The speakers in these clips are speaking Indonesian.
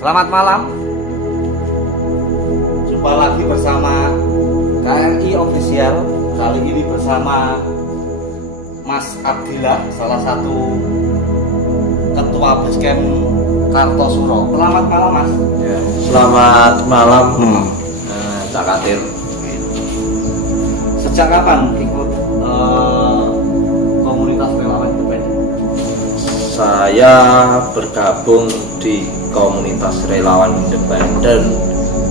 Selamat malam. Jumpa lagi bersama KRI Official. Kali ini bersama Mas Abdillah, salah satu Ketua Basecamp Kartosuro. Selamat malam, Mas. Ya, selamat malam, Cak Katir. Sejak kapan ikut komunitas relawan independen? Saya bergabung di komunitas relawan independen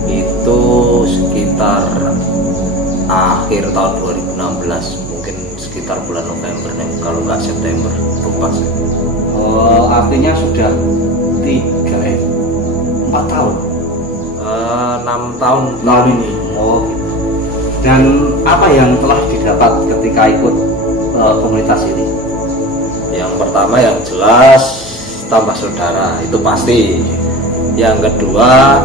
itu sekitar akhir tahun 2016, mungkin sekitar bulan November nih, kalau nggak September, lupa sih. Artinya sudah 4 tahun. 6 tahun ini. Oh, dan apa yang telah didapat ketika ikut komunitas ini? Yang pertama yang jelas tambah saudara, itu pasti. Yang kedua,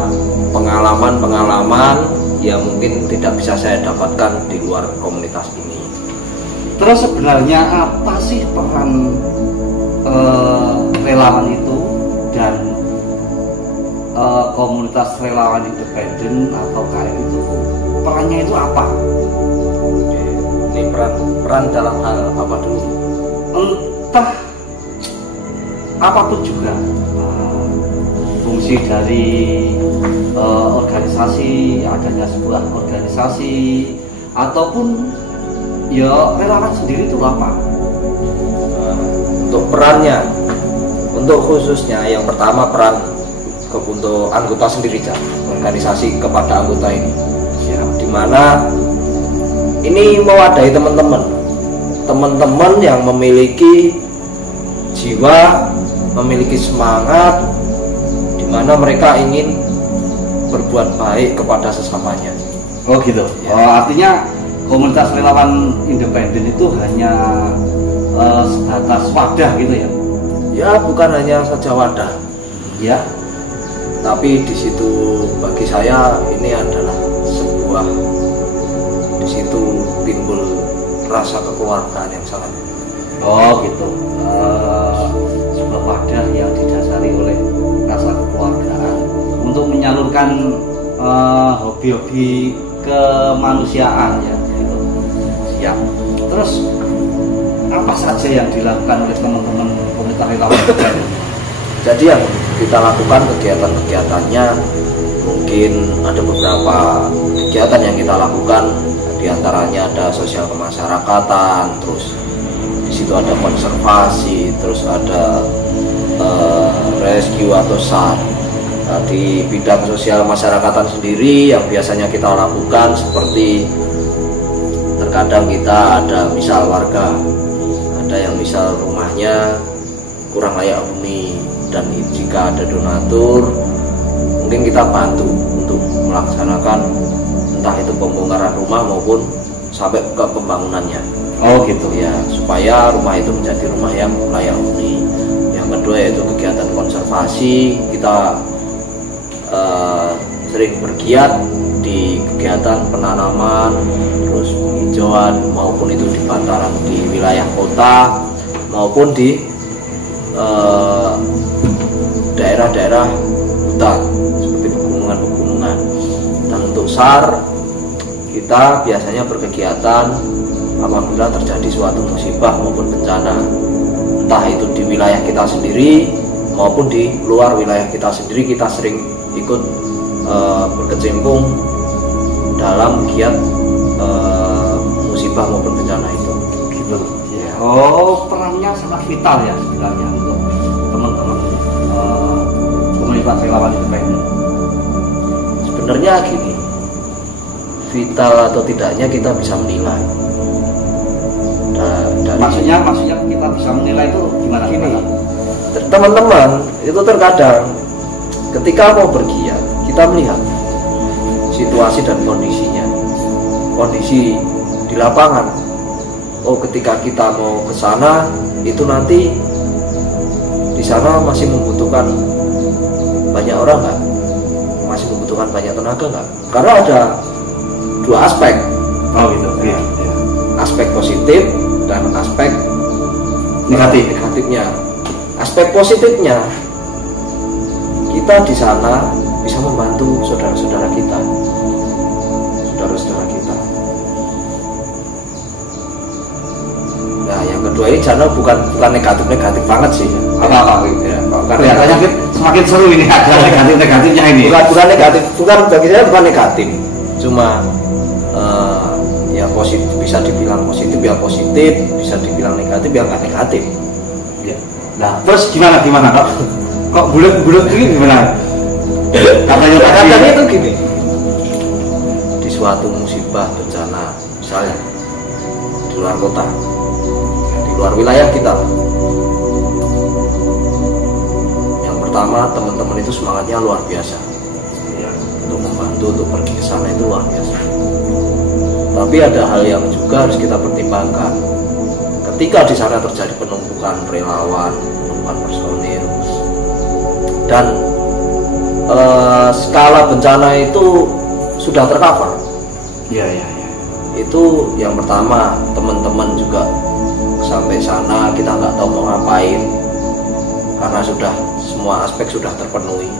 pengalaman-pengalaman yang mungkin tidak bisa saya dapatkan di luar komunitas ini. Terus sebenarnya apa sih peran relawan itu dan komunitas relawan independen atau KRI itu perannya itu apa? Ini peran dalam hal apa dulu? Entah apapun juga, fungsi dari organisasi, adanya sebuah organisasi, ataupun ya relawan sendiri itu apa? Untuk perannya, untuk khususnya yang pertama peran untuk anggota sendiri, organisasi kepada anggota ini, dimana ini mewadahi teman-teman yang memiliki jiwa, memiliki semangat, dimana mereka ingin berbuat baik kepada sesamanya. Oh gitu. Ya. Artinya komunitas relawan independen itu hanya sebatas wadah gitu ya? Ya, bukan hanya saja wadah. Ya. Tapi di situ bagi saya ini adalah sebuah, di situ timbul rasa kekeluargaan yang sangat. Oh gitu. Sebuah wadah yang didasari oleh rasa kekeluargaan untuk menyalurkan hobi-hobi kemanusiaan ya. Gitu. Siap. Terus apa saja yang dilakukan oleh teman-teman komunitas relawan independen? Jadi yang kita lakukan kegiatan-kegiatannya, mungkin ada beberapa kegiatan yang kita lakukan, diantaranya ada sosial kemasyarakatan, terus di situ ada konservasi, terus ada rescue atau SAR. Nah, di bidang sosial masyarakatan sendiri yang biasanya kita lakukan seperti terkadang kita ada misal warga, ada yang misal rumahnya kurang layak huni, dan jika ada donatur mungkin kita bantu untuk melaksanakan entah itu pembongkaran rumah maupun sampai ke pembangunannya. Oh gitu ya, supaya rumah itu menjadi rumah yang layak huni. Yang kedua yaitu kegiatan konservasi, kita sering bergiat di kegiatan penanaman, terus penghijauan, maupun itu di bantaran di wilayah kota maupun di daerah-daerah hutan seperti pegunungan-pegunungan. Dan untuk SAR, kita biasanya berkegiatan apabila terjadi suatu musibah maupun bencana, entah itu di wilayah kita sendiri maupun di luar wilayah kita sendiri. Kita sering ikut berkecimpung dalam giat musibah maupun bencana itu. Gitu. Ya. Oh, perannya sangat vital ya sebenarnya untuk teman-teman komunitas relawan independen. Sebenarnya gini, vital atau tidaknya kita bisa menilai. Maksudnya kita bisa menilai itu gimana? Gini, teman-teman itu terkadang ketika mau bergiat, kita melihat situasi dan kondisinya, kondisi di lapangan. Oh, ketika kita mau ke sana, itu nanti di sana masih membutuhkan banyak orang nggak? Masih membutuhkan banyak tenaga nggak? Karena ada dua aspek. Oh gitu. Iya. Aspek positif dan aspek negatifnya. Aspek positifnya, kita di sana bisa membantu saudara-saudara kita, saudara-saudara kita. Nah, yang kedua ini channel bukan negatif banget sih. Apa ya, kelihatannya semakin seru ini, ada negatifnya ini. Bukan negatif, bagi saya bukan negatif. Cuma ya positif, bisa dibilang positif ya positif, bisa dibilang negatif ya nggak negatif. Ya. Nah, terus gimana kok bulat ini gimana? Katanya itu gini, di suatu musibah bencana misalnya di luar kota, di luar wilayah kita, yang pertama teman-teman itu semangatnya luar biasa ya, untuk membantu, untuk pergi ke sana itu luar biasa. Tapi ada hal yang juga harus kita pertimbangkan. Ketika di sana terjadi penumpukan relawan, penumpukan personil, dan skala bencana itu sudah tercover. Ya. Itu yang pertama, teman-teman juga sampai sana kita nggak tahu mau ngapain karena sudah semua aspek sudah terpenuhi,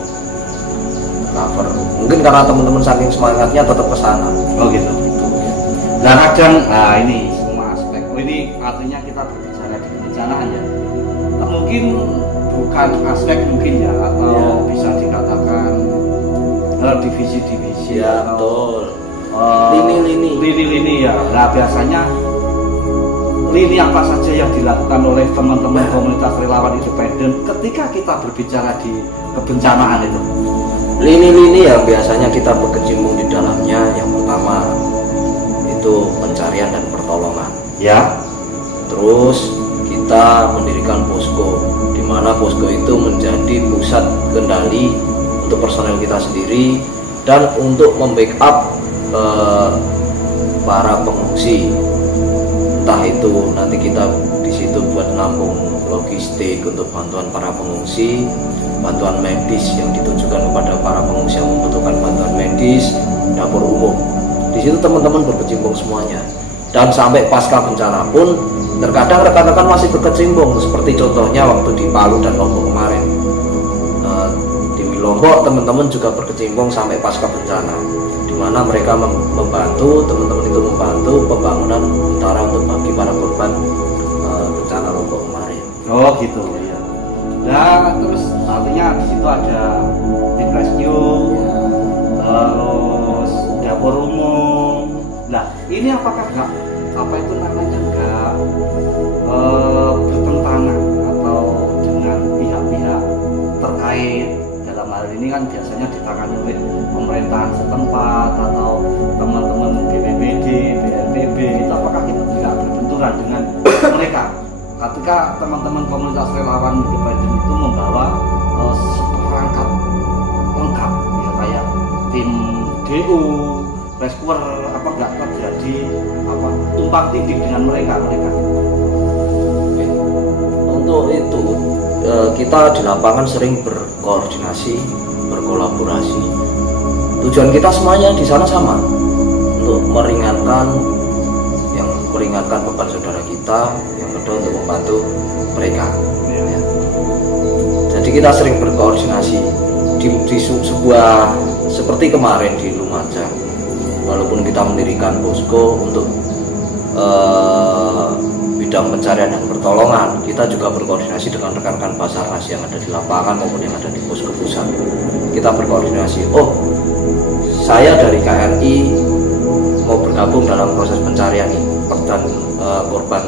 tercover. Mungkin karena teman-teman saking semangatnya tetap ke sana. Oh gitu. Dan kadang, ini semua aspek. Ini artinya kita berbicara di kebencanaan ya. Mungkin bukan aspek mungkin ya, atau ya, bisa dikatakan divisi-divisi ya, atau lini-lini ya. Nah, biasanya lini apa saja yang dilakukan oleh teman-teman komunitas relawan independen ketika kita berbicara di kebencanaan itu? Lini-lini yang biasanya kita berkecimpung di dalamnya, yang pertama itu pencarian dan pertolongan. Ya. Terus kita mendirikan posko, di mana posko itu menjadi pusat kendali untuk personel kita sendiri dan untuk membackup para pengungsi. Entah itu nanti kita di situ buat nampung logistik untuk bantuan para pengungsi, bantuan medis yang ditujukan kepada para pengungsi yang membutuhkan bantuan medis, dapur umum. Di situ teman-teman berkecimpung semuanya. Dan sampai pasca bencana pun terkadang rekan-rekan masih berkecimpung, seperti contohnya waktu di Palu dan Lombok kemarin. Di Lombok teman-teman juga berkecimpung sampai pasca bencana, di mana mereka membantu, teman-teman itu membantu pembangunan utara untuk bagi para korban bencana Lombok kemarin. Oh gitu ya. Nah, terus artinya di situ ada tim rescue, terus dapur umum. Nah, ini apakah nggak bertentangan atau dengan pihak-pihak terkait? Dalam hal ini kan biasanya ditangani oleh pemerintahan setempat atau teman-teman BPBD, BNPB. Itu apakah kita tidak berbenturan dengan mereka ketika teman-teman komunitas relawan independen itu membawa seperangkat lengkap ya, kayak tim DU, rescuer, apa nggak terjadi tumpang tindih dengan mereka? Untuk itu kita di lapangan sering berkoordinasi, berkolaborasi. Tujuan kita semuanya di sana sama, untuk meringankan beban saudara kita, yang kedua untuk membantu mereka. Ya. Jadi kita sering berkoordinasi di sebuah seperti kemarin di Lumajang. Walaupun kita mendirikan posko untuk bidang pencarian dan pertolongan, kita juga berkoordinasi dengan rekan-rekan Basarnas yang ada di lapangan maupun yang ada di posko pusat. Kita berkoordinasi, saya dari KRI mau bergabung dalam proses pencarian ini, dan korban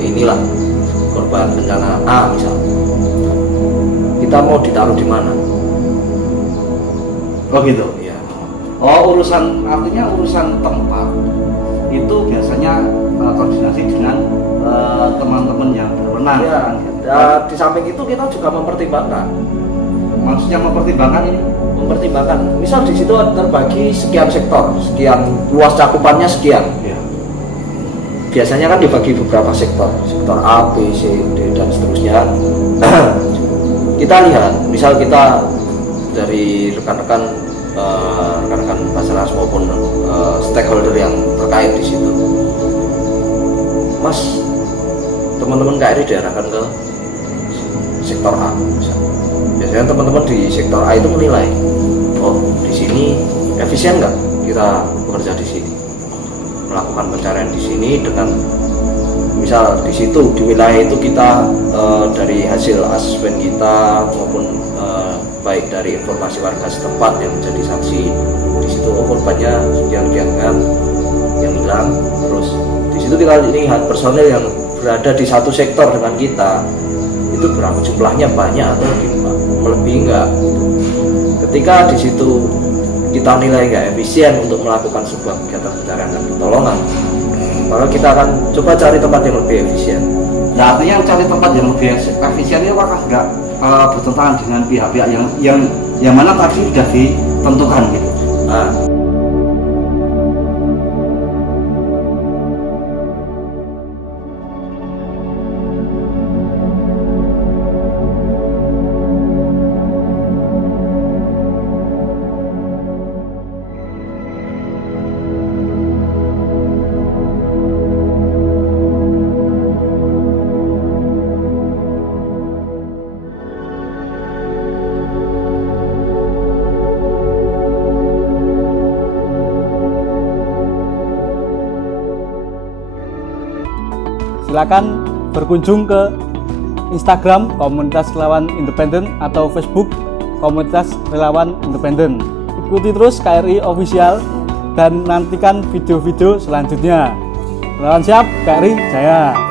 inilah korban bencana A misalnya, kita mau ditaruh di mana? Oh gitu. Ya. Artinya urusan tempat itu biasanya koordinasi dengan teman-teman yang berwenang. Ya, di samping itu kita juga mempertimbangkan. Maksudnya mempertimbangkan ini? Mempertimbangkan. Misal di situ terbagi sekian sektor, sekian luas cakupannya sekian. Ya. Biasanya kan dibagi beberapa sektor A, B, C, D dan seterusnya. Kita lihat, misal kita dari rekan-rekan Basarnas maupun stakeholder yang terkait di situ. Mas, teman-teman KRI diarahkan ke sektor A misalnya. biasanya teman-teman di sektor A itu menilai, oh di sini efisien nggak kita bekerja di sini, melakukan pencarian di sini dengan misal di situ di wilayah itu kita dari hasil asesmen kita maupun baik dari informasi warga setempat yang menjadi saksi di situ, oh korbannya sekian kan yang hilang. Terus di situ kita lihat personel yang berada di satu sektor dengan kita itu berapa jumlahnya, banyak atau melebihi enggak. Ketika di situ kita nilai enggak efisien untuk melakukan sebuah kegiatan pencarian dan pertolongan, maka kita akan coba cari tempat yang lebih efisien. Nah, artinya cari tempat yang lebih efisien ini apakah enggak bertentangan dengan pihak-pihak yang mana tadi sudah ditentukan gitu? Nah, silakan berkunjung ke Instagram Komunitas Relawan Independen atau Facebook Komunitas Relawan Independen. Ikuti terus KRI Official dan nantikan video-video selanjutnya. Relawan siap, KRI Jaya.